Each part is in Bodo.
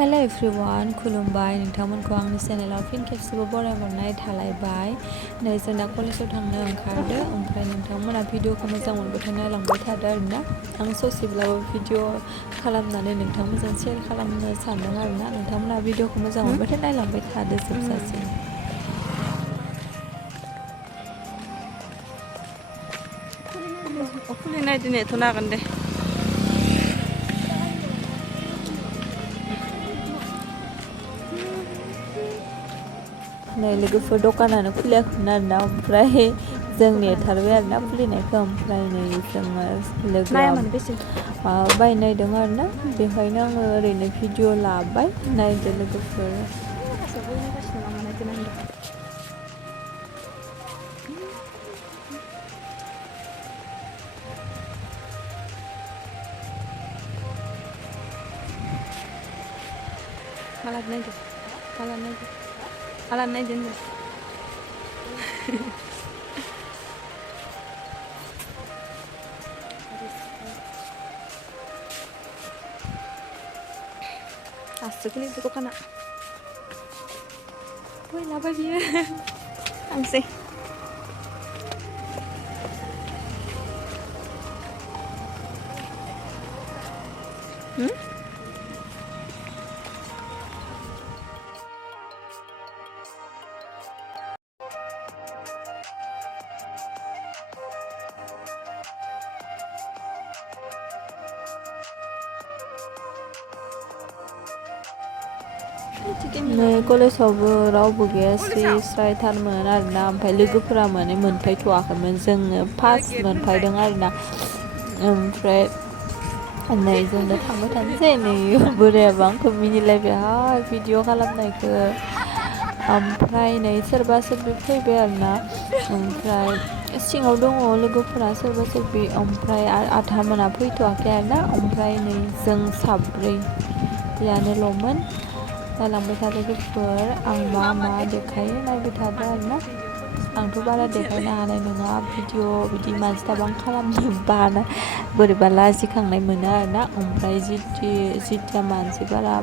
हेल' एभ्रिवान खुलुमबाय नोंथांमोनखौ आंनि चेनेलाव फिन खेबसेबाव बरायहरनाय थालायबाय नै जों दा कलेजाव थांनो ओंखारदो ओमफ्राय नोंथांमोना भिडिअखौ मोजां मोनबाथाय नायलांबाय थादो आरोना आं ससेब्लाबो भिडिअ खालामनानै नोंथांमोनजों शेयार खालामनो सानदों आरोना नोंथांमोना भिडिअखौ मोजां मोनबाथाय नायलांबाय थादो जोबजासिम खुलिनाय दिनैथ' नागोन दे नै लोगोफोर दखानानो खुलियाखैमोन आरोना ओमफ्राय जों नेथारबाय आरोना खुलिनायखौ ओमफ्राय नै जोङो लोगोआ माबा बायनो नागिरदों आरोना बेखायनो आङो ओरैनो भिडिअ लाबाय नायदो लोगोफोर Alan naidw asli itu dukana woi laba biyo angse नै कलेजावबो रावबो गैया स्रायथारमोन आरोना ओमफ्राय लोगोफोरा माने मोनफैथ'वाखैमोन जोङो फार्स्ट मोनफैदों आरोना ओमफ्राय नै जों दा थांबाय थानोसै नै बोरायाबो आंखौ मिनिलायबाय हाय भिडिअ खालामनायखौ ओमफ्राय नै सोरबा सोरबि फैबाय आरोना ओमफ्राय सिङाव दङ लोगोफोरा सोरबा सोरबि ओमफ्राय आधा मोना फैथ'वाखै आरोना ओमफ्राय नै जों साब्रैयानोल'मोन नायलांबाय थादो लोगोफोर आं मा देखायो नायबाय थादो आरोना आंथ' बारा देखायनो हानाय नङा भिडिअ बिदि मानसि थाबा आं खालामनो बाना बोरैबा लाजिखांनाय मोनो आरोना ओमफ्राय जिथिया मानसि बारा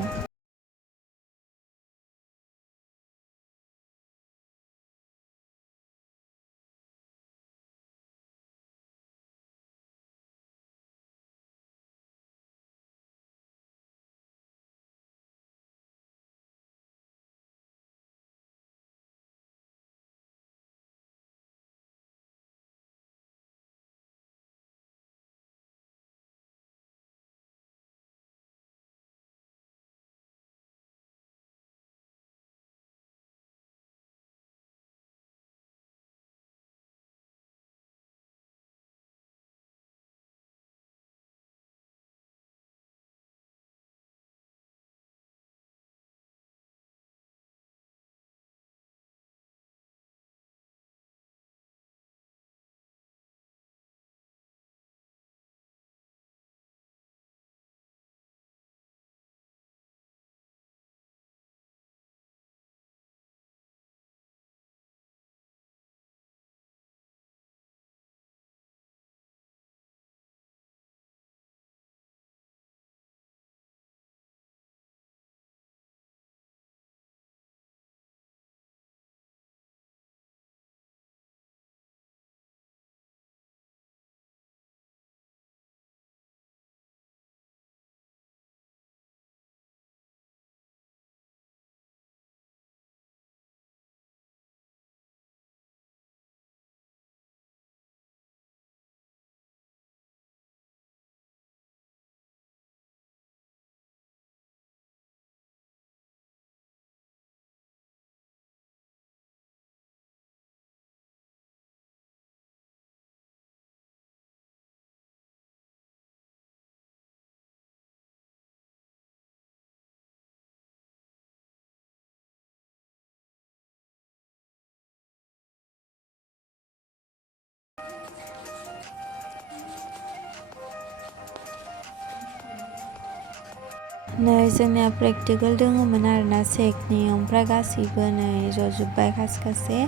नै जोंनिया प्रेक्टिकेल दङमोन आरोना सेकनि ओमफ्राय गासैबो नै जजोब्बाय खासे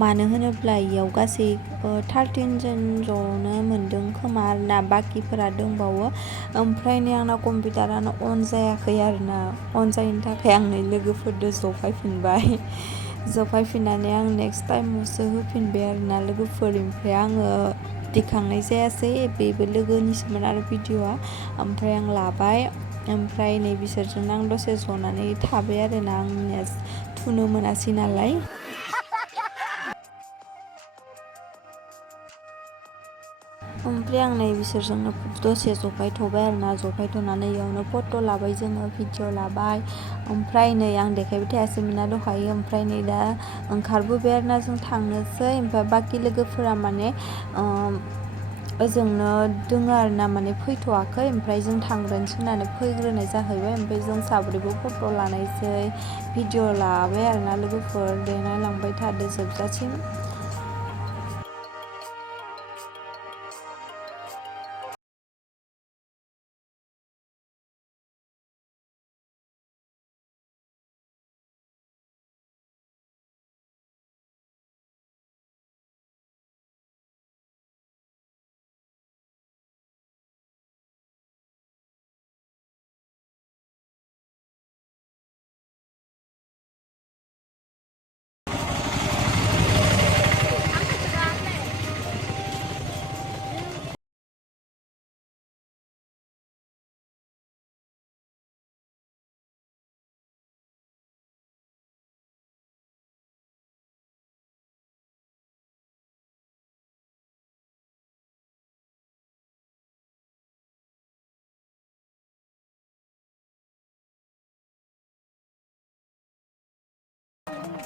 मानो होनोब्ला इयाव गासै 13 जन ज'नो मोनदों खोमा आरोना बाखिफोरा दंबावो ओमफ्राय नै आंना कम्पिउटारानो अन जायाखै आरोना अन जायैनि थाखाय आं नै लोगोफोरजों जफायफिनबाय जफायफिननानै आं नेक्स्ट टाइमावसो होफिनबाय आरोना लोगोफोर ओमफ्राय आङो दिखांनाय जायासै बेबो लोगोनिसोमोन आरो भिडिअ'आ ओमफ्राय आं लाबाय ओमफ्राय नै बिसोरजों आं दसे जनानै थाबाय आरोना आंनिया थुनो मोनासै नालाय ओमफ्राय आं नै बिसोरजोंनो दसे जफायथ'बाय आरोना जफायथ'नानै इयावनो फट' लाबाय जोङो भिडिअ लाबाय ओमफ्राय नै आं देखायबाय थायासैमोन ना दहायो ओमफ्राय नै दा ओंखारबोबाय आरोना जों थांनोसै ओमफ्राय बाखि लोगोफोरा माने ओजोंनो दोङो आरोना माने फैथ'वाखै ओमफ्राय जों थांग्रोनोसै होननानै फैग्रोनाय जाहैबाय ओमफ्राय जों साब्रैबो फट' लानायसै भिडिअ लाबाय आरोना लोगोफोर दे नायलांबाय थादो जोबजासिम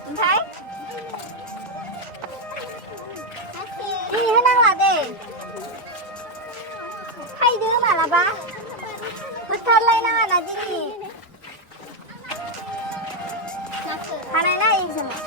ओमफ्राय दिनै होनांला दे फायदो मालाबा होथारलायनाङा ना दिनै हानाय ना एगजामाव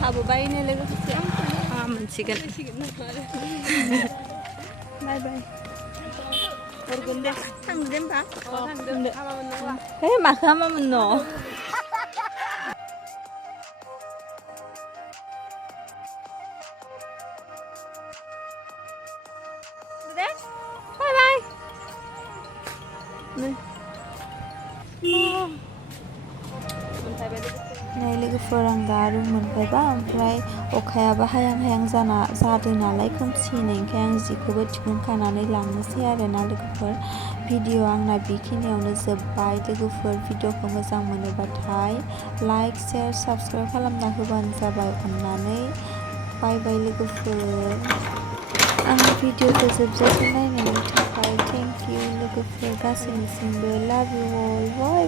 हाबोबाय नै लोगोफोरजों मोनसिगोन बाय बाय हरगोन दे थांदो दे होमबा थांदो हे माखो हामामोन न' दे बाय बाय नै लोगोफोर आं दा रुम मोनफैबा ओमफ्राय अखायाबो हायां हायां जादों नालाय खोमसिनो ओंखाय आं जिखौबो थिखोनखानानै लांनोसै आरोना लोगोफोर भिडिअ आंना बेखिनियावनो जोब्बाय लोगोफोर भिडिअखौ मोजां मोनोबाथाय लाइक शेयार साबस्क्राइब खालामना होबानो जाबाय अननानै बाय बाय लोगोफोर आंनि भिडिअखौ जोबजासिम नायनायनि थाखाय थेंक इउ लोगोफोर गासैनिसिमबो लाभ इउ अल बाय